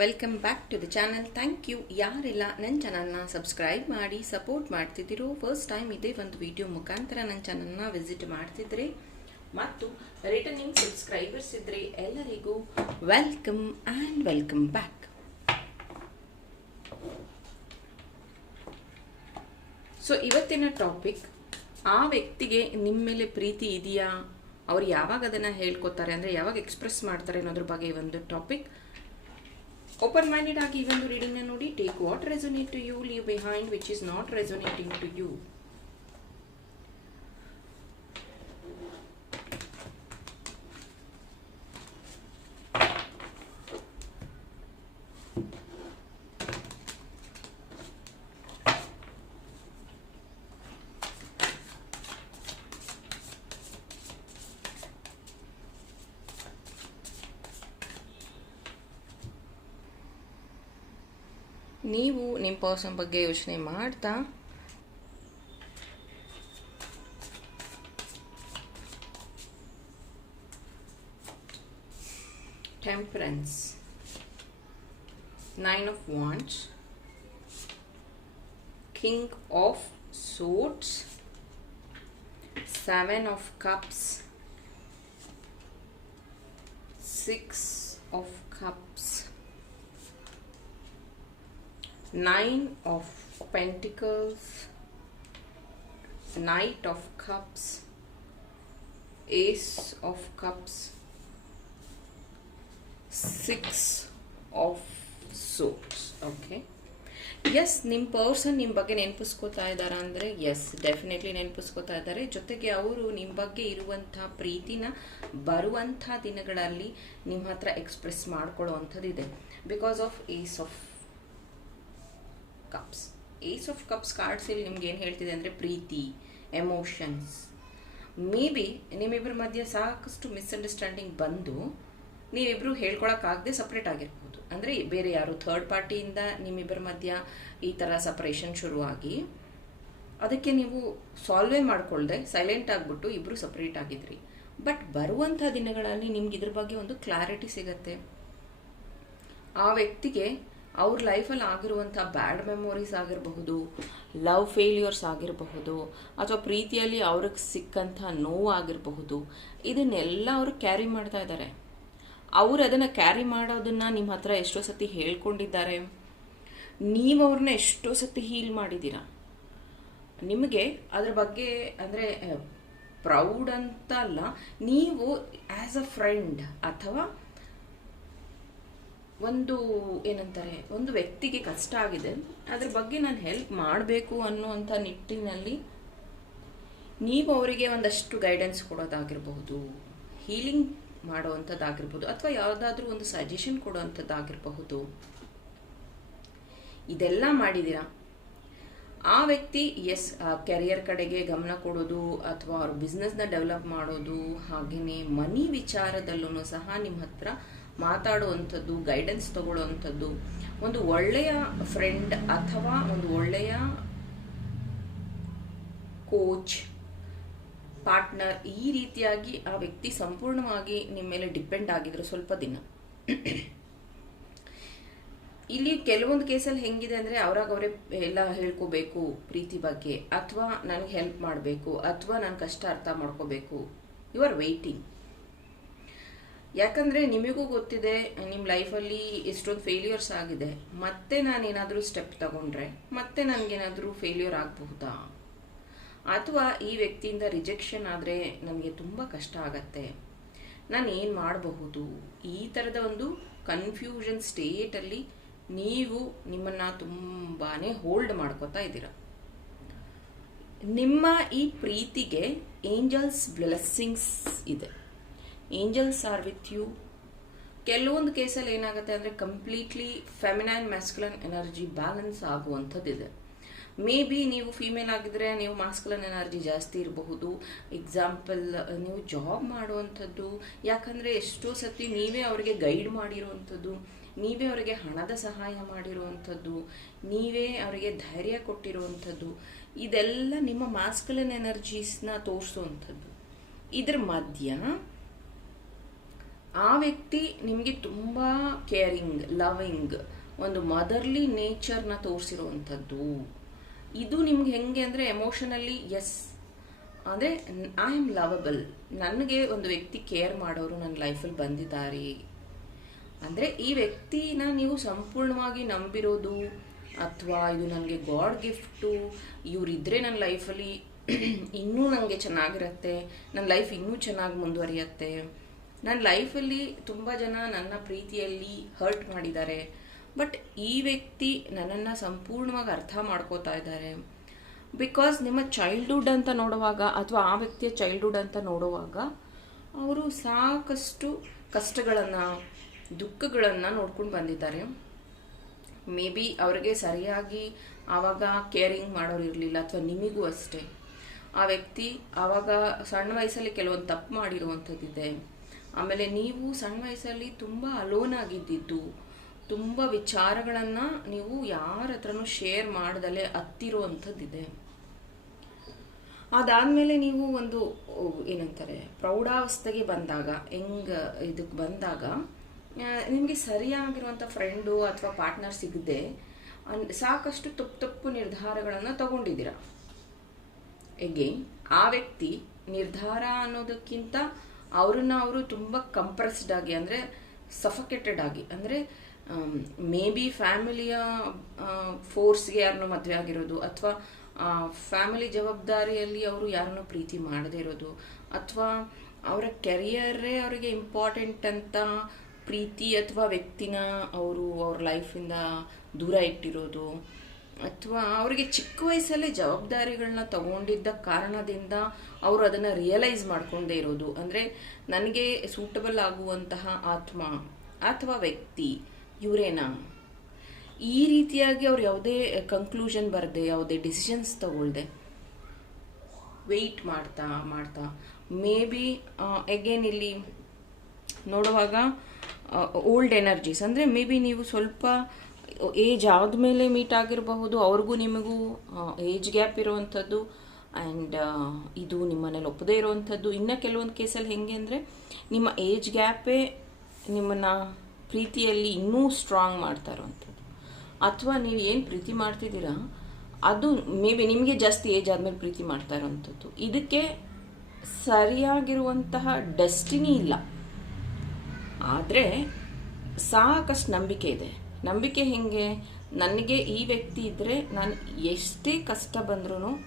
Welcome back to the channel thank you ಯಾರೆಲ್ಲ ನನ್ನ ಚಾನಲ್ನ ಸಬ್ಸ್ಕ್ರೈಬ್ ಮಾಡಿ ಸಪೋರ್ಟ್ ಮಾಡ್ತಿದ್ದೀರೋ ಫಸ್ಟ್ ಟೈಮ್ ಇದೇ ಒಂದು ವಿಡಿಯೋ ಮುಖಾಂತರ ನನ್ನ ಚಾನಲ್ನ ವಿಸಿಟ್ ಮಾಡ್ತಿದ್ರೆ ಮತ್ತು ರಿಟರ್ನಿಂಗ್ ಸಬ್ಸ್ಕ್ರೈಬರ್ಸ್ ಇದ್ದರೆ ಎಲ್ಲರಿಗೂ welcome and welcome back so ಇವತ್ತಿನ ಟಾಪಿಕ್ ಆ ವ್ಯಕ್ತಿಗೆ ನಿಮ್ಮ ಮೇಲೆ ಪ್ರೀತಿ ಇದೆಯಾ? ಅವ್ರು ಯಾವಾಗ ಅದನ್ನು ಹೇಳ್ಕೊತಾರೆ? ಅಂದರೆ ಯಾವಾಗ ಎಕ್ಸ್ಪ್ರೆಸ್ ಮಾಡ್ತಾರೆ ಅನ್ನೋದ್ರ ಬಗ್ಗೆ ಒಂದು ಟಾಪಿಕ್ ಓಪನ್ ಮೈಂಡೆಡ್ ಆಗಿ ಈ ಒಂದು ರೀಡಿಂಗ್ನ ನೋಡಿ take what resonate to you leave behind which is not resonating to you ನೀವು ನಿಮ್ಮ ಪರ್ಸನ್ ಬಗ್ಗೆ ಯೋಚನೆ ಮಾಡ್ತಾ temperance nine of wands king of swords seven of cups. Six of cups. Nine of pentacles. Knight of cups. Ace of cups. Six of swords. Okay. Yes ನಿಮ್ಮ person ನಿಮ್ಮ ಬಗ್ಗೆ ನೆನಪಿಸ್ಕೋತಾ ಇದ್ದಾರೆ ಅಂದರೆ ಎಸ್ ಡೆಫಿನೆಟ್ಲಿ ನೆನಪಿಸ್ಕೋತಾ ಇದ್ದಾರೆ ಜೊತೆಗೆ ಅವರು ನಿಮ್ಮ ಬಗ್ಗೆ ಇರುವಂಥ ಪ್ರೀತಿನ ಬರುವಂಥ ದಿನಗಳಲ್ಲಿ ನಿಮ್ಮ ಹತ್ರ ಎಕ್ಸ್ಪ್ರೆಸ್ ಮಾಡ್ಕೊಳ್ಳೋ ಅಂಥದ್ದಿದೆ because of ace of cups ace of cups ಕಾರ್ಡ್ಸಲ್ಲಿ ನಿಮ್ಗೆ ಏನು ಹೇಳ್ತಿದೆ ಅಂದರೆ ಪ್ರೀತಿ ಎಮೋಷನ್ಸ್ ಮೇ ಬಿ ನಿಮ್ಮಿಬ್ಬರ ಮಧ್ಯೆ ಸಾಕಷ್ಟು ಮಿಸ್ಅಂಡರ್ಸ್ಟ್ಯಾಂಡಿಂಗ್ ಬಂದು ನೀವಿಬ್ಬರು ಹೇಳ್ಕೊಳಕ್ಕಾಗದೆ ಸಪ್ರೇಟ್ ಆಗಿರ್ಬೋದು. ಅಂದರೆ ಬೇರೆ ಯಾರು ಥರ್ಡ್ ಪಾರ್ಟಿಯಿಂದ ನಿಮ್ಮಿಬ್ಬರ ಮಧ್ಯ ಈ ಥರ ಸಪ್ರೇಷನ್ ಶುರುವಾಗಿ ಅದಕ್ಕೆ ನೀವು ಸಾಲ್ವೇ ಮಾಡಿಕೊಳ್ಳದೆ ಸೈಲೆಂಟ್ ಆಗಿಬಿಟ್ಟು ಇಬ್ಬರು ಸಪ್ರೇಟ್ ಆಗಿದ್ರಿ. ಬಟ್ ಬರುವಂಥ ದಿನಗಳಲ್ಲಿ ನಿಮ್ಗೆ ಇದ್ರ ಬಗ್ಗೆ ಒಂದು ಕ್ಲಾರಿಟಿ ಸಿಗತ್ತೆ. ಆ ವ್ಯಕ್ತಿಗೆ ಅವ್ರ ಲೈಫಲ್ಲಿ ಆಗಿರುವಂಥ ಬ್ಯಾಡ್ ಮೆಮೊರೀಸ್ ಆಗಿರಬಹುದು ಲವ್ ಫೇಲ್ಯೂರ್ಸ್ ಆಗಿರಬಹುದು, ಅಥವಾ ಪ್ರೀತಿಯಲ್ಲಿ ಅವ್ರಿಗೆ ಸಿಕ್ಕಂಥ ನೋವು ಆಗಿರಬಹುದು, ಇದನ್ನೆಲ್ಲ ಅವರು ಕ್ಯಾರಿ ಮಾಡ್ತಾ ಇದ್ದಾರೆ ಅವ್ರು ಅದನ್ನು ಕ್ಯಾರಿ ಮಾಡೋದನ್ನು ನಿಮ್ಮ ಹತ್ರ ಎಷ್ಟೋ ಸತಿ ಹೇಳ್ಕೊಂಡಿದ್ದಾರೆ. ನೀವು ಅವ್ರನ್ನ ಎಷ್ಟೋ ಸತಿ ಹೀಲ್ ಮಾಡಿದ್ದೀರಾ ನಿಮಗೆ ಅದ್ರ ಬಗ್ಗೆ ಅಂದರೆ ಪ್ರೌಡ್ ಅಂತ ಅಲ್ಲ, ನೀವು ಆ್ಯಸ್ ಅ ಫ್ರೆಂಡ್ ಅಥವಾ ಒಂದು ಏನಂತಾರೆ, ಒಂದು ವ್ಯಕ್ತಿಗೆ ಕಷ್ಟ ಆಗಿದೆ, ಅದ್ರ ಬಗ್ಗೆ ನಾನು ಹೆಲ್ಪ್ ಮಾಡಬೇಕು ಅನ್ನುವಂಥ ನಿಟ್ಟಿನಲ್ಲಿ ನೀವು ಅವರಿಗೆ ಒಂದಷ್ಟು ಗೈಡೆನ್ಸ್ ಕೊಡೋದಾಗಿರ್ಬಹುದು ಹೀಲಿಂಗ್ ಮಾಡುವಂಥದ್ದಾಗಿರ್ಬೋದು ಅಥವಾ ಯಾವುದಾದ್ರೂ ಒಂದು ಸಜೆಷನ್ ಕೊಡುವಂಥದ್ದಾಗಿರಬಹುದು. ಇದೆಲ್ಲ ಮಾಡಿದ್ದೀರಾ? ಆ ವ್ಯಕ್ತಿ ಎಸ್ ಕೆರಿಯರ್ ಕಡೆಗೆ ಗಮನ ಕೊಡೋದು, ಅಥವಾ ಅವ್ರ ಬಿಸ್ನೆಸ್ನ ಡೆವಲಪ್ ಮಾಡೋದು ಹಾಗೆಯೇ ಮನಿ ವಿಚಾರದಲ್ಲೂ ಸಹ ನಿಮ್ಮ ಹತ್ರ ಮಾತಾಡುವಂಥದ್ದು ಗೈಡೆನ್ಸ್ ತಗೊಳ್ಳುವಂಥದ್ದು, ಒಂದು ಒಳ್ಳೆಯ ಫ್ರೆಂಡ್ ಅಥವಾ ಒಂದು ಒಳ್ಳೆಯ ಕೋಚ್ ಪಾರ್ಟ್ನರ್ ಈ ರೀತಿಯಾಗಿ ಆ ವ್ಯಕ್ತಿ ಸಂಪೂರ್ಣವಾಗಿ ನಿಮ್ಮ ಮೇಲೆ ಡಿಪೆಂಡ್ ಆಗಿದ್ರು ಸ್ವಲ್ಪ ದಿನ. ಇಲ್ಲಿ ಕೆಲವೊಂದು ಕೇಸಲ್ಲಿ ಹೆಂಗಿದೆ ಅಂದರೆ ಅವ್ರಾಗ ಅವರೇ ಎಲ್ಲ ಹೇಳ್ಕೋಬೇಕು ಪ್ರೀತಿ ಬಗ್ಗೆ, ಅಥವಾ ನನಗೆ ಹೆಲ್ಪ್ ಮಾಡಬೇಕು, ಅಥವಾ ನನ್ನ ಕಷ್ಟ ಅರ್ಥ ಮಾಡ್ಕೋಬೇಕು. ಯು ಆರ್ ವೆಯ್ಟಿಂಗ್ ಯಾಕಂದರೆ ನಿಮಗೂ ಗೊತ್ತಿದೆ ನಿಮ್ಮ ಲೈಫಲ್ಲಿ ಎಷ್ಟೊಂದು ಫೇಲ್ಯೂರ್ಸ್ ಆಗಿದೆ. ಮತ್ತೆ ನಾನೇನಾದರೂ ಸ್ಟೆಪ್ ತಗೊಂಡ್ರೆ, ಮತ್ತೆ ನನಗೇನಾದರೂ ಫೇಲ್ಯೂರ್ ಆಗಬಹುದಾ? ಅಥವಾ ಈ ವ್ಯಕ್ತಿಯಿಂದ ರಿಜೆಕ್ಷನ್ ಆದರೆ ನನಗೆ ತುಂಬ ಕಷ್ಟ ಆಗತ್ತೆ. ನಾನು ಏನು ಮಾಡಬಹುದು? ಈ ಥರದ ಒಂದು ಕನ್ಫ್ಯೂಷನ್ ಸ್ಟೇಟಲ್ಲಿ ನೀವು ನಿಮ್ಮನ್ನು ತುಂಬಾ ಹೋಲ್ಡ್ ಮಾಡ್ಕೋತಾ ಇದ್ದೀರ. ನಿಮ್ಮ ಈ ಪ್ರೀತಿಗೆ ಏಂಜಲ್ಸ್ ಬ್ಲೆಸ್ಸಿಂಗ್ಸ್ ಇದೆ. Angels are with you. ಕೆಲವೊಂದು ಕೇಸಲ್ಲಿ ಏನಾಗುತ್ತೆ ಅಂದರೆ completely feminine masculine energy balance ಆಗುವಂಥದ್ದಿದೆ. Maybe ನೀವು ಫೀಮೇಲ್ ಆಗಿದ್ರೆ ನೀವು ಮಾಸ್ಕುಲನ್ ಎನರ್ಜಿ ಜಾಸ್ತಿ ಇರಬಹುದು. ಎಕ್ಸಾಂಪಲ್ ನೀವು ಜಾಬ್ ಮಾಡುವಂಥದ್ದು, ಯಾಕಂದರೆ ಎಷ್ಟೋ ಸತಿ ನೀವೇ ಅವರಿಗೆ ಗೈಡ್ ಮಾಡಿರುವಂಥದ್ದು, ನೀವೇ ಅವರಿಗೆ ಹಣದ ಸಹಾಯ ಮಾಡಿರುವಂಥದ್ದು, ನೀವೇ ಅವರಿಗೆ ಧೈರ್ಯ ಕೊಟ್ಟಿರುವಂಥದ್ದು, ಇದೆಲ್ಲ ನಿಮ್ಮ ಮಾಸ್ಕುಲನ್ ಎನರ್ಜೀಸ್ನ ತೋರಿಸುವಂಥದ್ದು. ಇದ್ರ ಮಧ್ಯ ಆ ವ್ಯಕ್ತಿ ನಿಮಗೆ ತುಂಬ ಕೇರಿಂಗ್ ಲವಿಂಗ್ ಒಂದು ಮದರ್ಲಿ ನೇಚರ್ನ ತೋರಿಸಿರುವಂಥದ್ದು. ಇದು ನಿಮ್ಗೆ ಹೆಂಗೆ ಅಂದರೆ ಎಮೋಷನಲ್ಲಿ ಎಸ್ ಅಂದರೆ ಐ ಆಮ್ ಲವಬಲ್ ನನಗೆ ಒಂದು ವ್ಯಕ್ತಿ ಕೇರ್ ಮಾಡೋರು ನನ್ನ ಲೈಫಲ್ಲಿ ಬಂದಿದ್ದಾರೆ. ಅಂದರೆ ಈ ವ್ಯಕ್ತಿನ ನೀವು ಸಂಪೂರ್ಣವಾಗಿ ನಂಬಿರೋದು ಅಥವಾ ಇದು ನನಗೆ ಗಾಡ್ ಗಿಫ್ಟು ಇವರಿದ್ದರೆ ನನ್ನ ಲೈಫಲ್ಲಿ ಇನ್ನೂ ನನಗೆ ಚೆನ್ನಾಗಿರುತ್ತೆ ನನ್ನ ಲೈಫ್ ಇನ್ನೂ ಚೆನ್ನಾಗಿ ಮುಂದುವರಿಯುತ್ತೆ ನನ್ನ ಲೈಫಲ್ಲಿ ತುಂಬ ಜನ ನನ್ನ ಪ್ರೀತಿಯಲ್ಲಿ ಹರ್ಟ್ ಮಾಡಿದ್ದಾರೆ. ಬಟ್ ಈ ವ್ಯಕ್ತಿ ನನ್ನನ್ನು ಸಂಪೂರ್ಣವಾಗಿ ಅರ್ಥ ಮಾಡ್ಕೋತಾ ಇದ್ದಾರೆ. ಬಿಕಾಸ್ ನಿಮ್ಮ ಚೈಲ್ಡ್ಹುಡ್ ಅಂತ ನೋಡುವಾಗ ಅಥವಾ ಆ ವ್ಯಕ್ತಿಯ ಚೈಲ್ಡ್ಹುಡ್ ಅಂತ ನೋಡುವಾಗ ಅವರು ಸಾಕಷ್ಟು ಕಷ್ಟಗಳನ್ನು, ದುಃಖಗಳನ್ನು ನೋಡ್ಕೊಂಡು ಬಂದಿದ್ದಾರೆ. ಮೇ ಬಿ ಅವ್ರಿಗೆ ಸರಿಯಾಗಿ ಆವಾಗ ಕೇರಿಂಗ್ ಮಾಡೋರು ಇರಲಿಲ್ಲ ಅಥವಾ ನಿಮಗೂ ಅಷ್ಟೇ. ಆ ವ್ಯಕ್ತಿ ಆವಾಗ ಸಣ್ಣ ವಯಸ್ಸಲ್ಲಿ ಕೆಲವೊಂದು ತಪ್ಪು ಮಾಡಿರುವಂಥದ್ದಿದೆ. ಆಮೇಲೆ ನೀವು ಸಣ್ಣ ವಯಸ್ಸಲ್ಲಿ ತುಂಬ ಅಲೋನ್ ಆಗಿದ್ದಿದ್ದು, ತುಂಬ ವಿಚಾರಗಳನ್ನು ನೀವು ಯಾರ ಹತ್ರನೂ ಶೇರ್ ಮಾಡ್ದಲೇ ಹತ್ತಿರುವಂಥದ್ದಿದೆ. ಅದಾದಮೇಲೆ ನೀವು ಒಂದು ಏನಂತಾರೆ, ಪ್ರೌಢಾವಸ್ಥೆಗೆ ಬಂದಾಗ, ಹೆಂಗ್ ಇದಕ್ಕೆ ಬಂದಾಗ ನಿಮಗೆ ಸರಿಯಾಗಿರುವಂಥ ಫ್ರೆಂಡು ಅಥವಾ ಪಾರ್ಟ್ನರ್ ಸಿಗದೆ ಸಾಕಷ್ಟು ತಪ್ಪು ತಪ್ಪು ನಿರ್ಧಾರಗಳನ್ನು ತಗೊಂಡಿದ್ದೀರ? ಎಗೇನ್ ಆ ವ್ಯಕ್ತಿ ನಿರ್ಧಾರ ಅನ್ನೋದಕ್ಕಿಂತ ಅವ್ರನ್ನ ಅವರು ತುಂಬ ಕಂಪ್ರೆಸ್ಡ್ ಆಗಿ ಅಂದರೆ ಸಫಕೇಟೆಡ್ ಆಗಿ. ಅಂದರೆ ಮೇ ಬಿ ಫ್ಯಾಮಿಲಿಯ ಫೋರ್ಸ್ಗೆ ಯಾರನ್ನೋ ಮದುವೆ ಆಗಿರೋದು ಅಥವಾ ಫ್ಯಾಮಿಲಿ ಜವಾಬ್ದಾರಿಯಲ್ಲಿ ಅವರು ಯಾರನ್ನೂ ಪ್ರೀತಿ ಮಾಡದೇ ಇರೋದು ಅಥವಾ ಅವರ ಕೆರಿಯರೇ ಅವರಿಗೆ ಇಂಪಾರ್ಟೆಂಟ್ ಅಂತ ಪ್ರೀತಿ ಅಥವಾ ವ್ಯಕ್ತಿನ ಅವರು ಅವ್ರ ಲೈಫಿಂದ ದೂರ ಇಟ್ಟಿರೋದು. ಅಥವಾ ಅವರಿಗೆ ಚಿಕ್ಕ ವಯಸ್ಸಲ್ಲೇ ಜವಾಬ್ದಾರಿಗಳನ್ನ ತಗೊಂಡಿದ್ದ ಕಾರಣದಿಂದ ಅವರು ಅದನ್ನು ರಿಯಲೈಸ್ ಮಾಡ್ಕೊಂಡೇ ಇರೋದು. ಅಂದರೆ ನನಗೆ ಸೂಟಬಲ್ ಆಗುವಂತಹ ಆತ್ಮ ಅಥವಾ ವ್ಯಕ್ತಿ ಇವರೇನಾ? ಈ ರೀತಿಯಾಗಿ ಅವ್ರು ಯಾವುದೇ ಕನ್ಕ್ಲೂಷನ್ ಬರದೆ, ಯಾವುದೇ ಡಿಸಿಷನ್ಸ್ ತಗೊಳ್ದೆ ವೆಯ್ಟ್ ಮಾಡ್ತಾ ಮಾಡ್ತಾ ಮೇ ಬಿ ಎಗೇನ್ ಇಲ್ಲಿ ನೋಡುವಾಗ ಓಲ್ಡ್ ಎನರ್ಜೀಸ್ ಅಂದರೆ ಮೇ ಬಿ ನೀವು ಸ್ವಲ್ಪ ಏಜ್ ಆದಮೇಲೆ ಮೀಟ್ ಆಗಿರಬಹುದು, ಅವ್ರಿಗೂ ನಿಮಗೂ ಏಜ್ ಗ್ಯಾಪ್ ಇರುವಂಥದ್ದು ಆ್ಯಂಡ್ ಇದು ನಿಮ್ಮ ಮನೇಲಿ ಒಪ್ಪದೇ ಇರುವಂಥದ್ದು. ಇನ್ನು ಕೆಲವೊಂದು ಕೇಸಲ್ಲಿ ಹೆಂಗೆ ಅಂದರೆ, ನಿಮ್ಮ ಏಜ್ ಗ್ಯಾಪೇ ನಿಮ್ಮನ್ನು ಪ್ರೀತಿಯಲ್ಲಿ ಇನ್ನೂ ಸ್ಟ್ರಾಂಗ್ ಮಾಡ್ತಾ ಇರುವಂಥದ್ದು. ಅಥವಾ ನೀವು ಏನು ಪ್ರೀತಿ ಮಾಡ್ತಿದ್ದೀರಾ, ಅದು ಮೇ ಬಿ ನಿಮಗೆ ಜಾಸ್ತಿ ಏಜ್ ಆದಮೇಲೆ ಪ್ರೀತಿ ಮಾಡ್ತಾ ಇರೋವಂಥದ್ದು. ಇದಕ್ಕೆ ಸರಿಯಾಗಿರುವಂತಹ ಡೆಸ್ಟಿನಿ ಇಲ್ಲ. ಆದರೆ ಸಾಕಷ್ಟು ನಂಬಿಕೆ ಇದೆ. ನಂಬಿಕೆ ಹೆಂಗೆ? ನನಗೆ ಈ ವ್ಯಕ್ತಿ ಇದ್ದರೆ ನಾನು ಎಷ್ಟೇ ಕಷ್ಟ ಬಂದ್ರೂ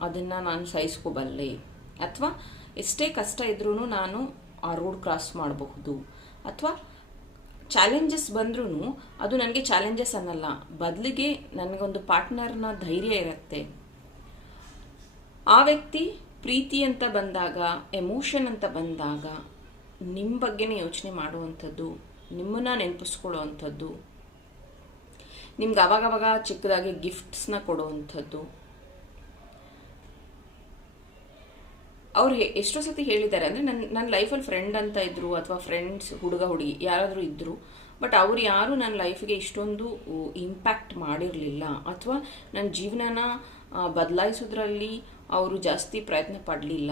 ಅದನ್ನು ನಾನು ಸಹಿಸ್ಕೋಬಲ್ಲೆ. ಅಥವಾ ಎಷ್ಟೇ ಕಷ್ಟ ಇದ್ರೂ ನಾನು ಆ ರೋಡ್ ಕ್ರಾಸ್ ಮಾಡಬಹುದು. ಅಥವಾ ಚಾಲೆಂಜಸ್ ಬಂದ್ರೂ ಅದು ನನಗೆ ಚಾಲೆಂಜಸ್ ಅನ್ನಲ್ಲ. ಬದಲಿಗೆ ನನಗೊಂದು ಪಾರ್ಟ್ನರ್ನ ಧೈರ್ಯ ಇರುತ್ತೆ. ಆ ವ್ಯಕ್ತಿ ಪ್ರೀತಿ ಅಂತ ಬಂದಾಗ ಎಮೋಷನ್ ಅಂತ ಬಂದಾಗ ನಿಮ್ಮ ಬಗ್ಗೆನೇ ಯೋಚನೆ ಮಾಡುವಂಥದ್ದು. ನಿಮ್ಮನ್ನ ನೆನಪಿಸ್ಕೊಳ್ಳುವಂಥದ್ದು. ನಿಮ್ಗೆ ಅವಾಗವಾಗ ಚಿಕ್ಕದಾಗಿ ಗಿಫ್ಟ್ಸ್ನ ಕೊಡುವಂಥದ್ದು. ಅವ್ರು ಎಷ್ಟೋ ಸತಿ ಹೇಳಿದ್ದಾರೆ, ಅಂದರೆ ನನ್ನ ನನ್ನ ಲೈಫಲ್ಲಿ ಫ್ರೆಂಡ್ ಅಂತ ಇದ್ದರು ಅಥವಾ ಫ್ರೆಂಡ್ಸ್ ಹುಡುಗ, ಹುಡುಗಿ, ಯಾರಾದರೂ ಇದ್ದರು ಬಟ್ ಅವ್ರು ಯಾರು ನನ್ನ ಲೈಫಿಗೆ ಇಷ್ಟೊಂದು ಇಂಪ್ಯಾಕ್ಟ್ ಮಾಡಿರಲಿಲ್ಲ. ಅಥವಾ ನನ್ನ ಜೀವನನ ಬದಲಾಯಿಸೋದ್ರಲ್ಲಿ ಅವರು ಜಾಸ್ತಿ ಪ್ರಯತ್ನ ಪಡಲಿಲ್ಲ.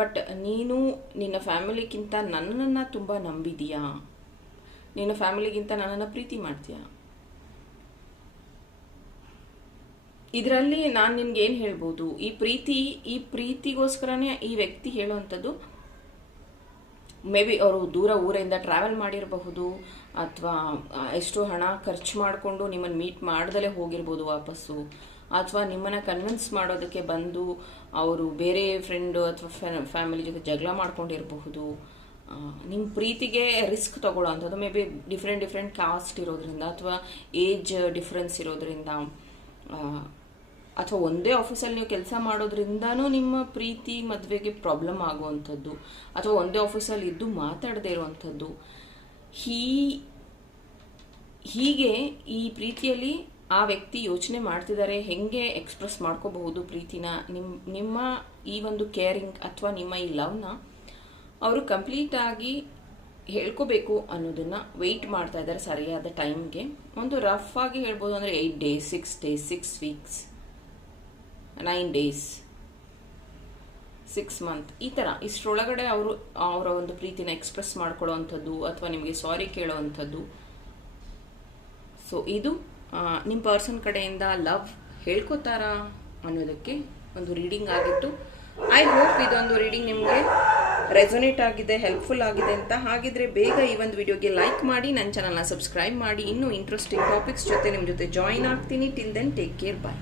ಬಟ್ ನೀನು ನಿನ್ನ ಫ್ಯಾಮಿಲಿಗಿಂತ ನನ್ನನ್ನು ತುಂಬ ನಂಬಿದೀಯಾ? ನಿನ್ನ ಫ್ಯಾಮಿಲಿಗಿಂತ ನನ್ನನ್ನು ಪ್ರೀತಿ ಮಾಡ್ತೀಯಾ? ಇದರಲ್ಲಿ ನಾನು ನಿನ್ಗೆ ಏನು ಹೇಳ್ಬೋದು? ಈ ಪ್ರೀತಿ, ಈ ಪ್ರೀತಿಗೋಸ್ಕರನೇ ಈ ವ್ಯಕ್ತಿ ಹೇಳುವಂಥದ್ದು ಮೇ ಬಿ ಅವರು ದೂರ ಊರಿಂದ ಟ್ರಾವೆಲ್ ಮಾಡಿರಬಹುದು, ಅಥವಾ ಎಷ್ಟು ಹಣ ಖರ್ಚು ಮಾಡಿಕೊಂಡು ನಿಮ್ಮನ್ನು ಮೀಟ್ ಮಾಡ್ದಲೇ ಹೋಗಿರ್ಬೋದು ವಾಪಸ್ಸು, ಅಥವಾ ನಿಮ್ಮನ್ನು ಕನ್ವಿನ್ಸ್ ಮಾಡೋದಕ್ಕೆ ಬಂದು ಅವರು ಬೇರೆ ಫ್ರೆಂಡು ಅಥವಾ ಫ್ಯಾಮಿಲಿ ಜೊತೆ ಜಗಳ ಮಾಡ್ಕೊಂಡಿರಬಹುದು ನಿಮ್ಮ ಪ್ರೀತಿಗೆ ರಿಸ್ಕ್ ತಗೊಳ್ಳೋ ಅಂಥದ್ದು maybe different different caste ಇರೋದ್ರಿಂದ ಅಥವಾ ಏಜ್ ಡಿಫ್ರೆನ್ಸ್ ಇರೋದ್ರಿಂದ ಅಥವಾ ಒಂದೇ ಆಫೀಸಲ್ಲಿ ನೀವು ಕೆಲಸ ಮಾಡೋದ್ರಿಂದನೂ ನಿಮ್ಮ ಪ್ರೀತಿ ಮದುವೆಗೆ ಪ್ರಾಬ್ಲಮ್ ಆಗುವಂಥದ್ದು ಅಥವಾ ಒಂದೇ ಆಫೀಸಲ್ಲಿ ಇದ್ದು ಮಾತಾಡದೇ ಇರುವಂಥದ್ದು. ಹೀ, ಹೀಗೆ ಈ ಪ್ರೀತಿಯಲ್ಲಿ ಆ ವ್ಯಕ್ತಿ ಯೋಚನೆ ಮಾಡ್ತಿದ್ದಾರೆ ಹೆಂಗೆ ಎಕ್ಸ್ಪ್ರೆಸ್ ಮಾಡ್ಕೋಬಹುದು ಪ್ರೀತಿನ? ನಿಮ್ಮ ನಿಮ್ಮ ಈ ಒಂದು ಕೇರಿಂಗ್ ಅಥವಾ ನಿಮ್ಮ ಈ ಲವ್ನ ಅವರು ಕಂಪ್ಲೀಟಾಗಿ ಹೇಳ್ಕೋಬೇಕು ಅನ್ನೋದನ್ನ ವೆಯ್ಟ್ ಮಾಡ್ತಾ ಇದ್ದಾರೆ ಸರಿಯಾದ ಟೈಮ್ಗೆ ಒಂದು ರಫ್ ಆಗಿ ಹೇಳ್ಬೋದು ಅಂದರೆ eight days six days six weeks nine days six month ಈ ಥರ ಇಷ್ಟರೊಳಗಡೆ ಅವರು, ಅವರ ಒಂದು ಪ್ರೀತಿನ ಎಕ್ಸ್ಪ್ರೆಸ್ ಮಾಡ್ಕೊಳ್ಳೋವಂಥದ್ದು ಅಥವಾ ನಿಮಗೆ ಸಾರಿ ಕೇಳೋ ಅಂಥದ್ದು ಸೊ ಇದು ನಿಮ್ಮ ಪರ್ಸನ್ ಕಡೆಯಿಂದ ಲವ್ ಹೇಳ್ಕೊತಾರಾ ಅನ್ನೋದಕ್ಕೆ ಒಂದು ರೀಡಿಂಗ್ ಆಗಿತ್ತು. ಐ ಹೋಪ್ ಇದೊಂದು ರೀಡಿಂಗ್ ನಿಮಗೆ ರೆಸೊನೇಟ್ ಆಗಿದೆ ಹೆಲ್ಪ್ಫುಲ್ ಆಗಿದೆ ಅಂತ. ಹಾಗಿದ್ರೆ ಬೇಗ ಈ ಒಂದು ವಿಡಿಯೋಗೆ ಲೈಕ್ ಮಾಡಿ ನನ್ನ ಚಾನಲ್ನ ಸಬ್ಸ್ಕ್ರೈಬ್ ಮಾಡಿ. ಇನ್ನೂ ಇಂಟ್ರೆಸ್ಟಿಂಗ್ ಟಾಪಿಕ್ಸ್ ಜೊತೆ ನಿಮ್ಮ ಜೊತೆ ಜಾಯಿನ್ ಆಗ್ತೀನಿ. Till then take care bye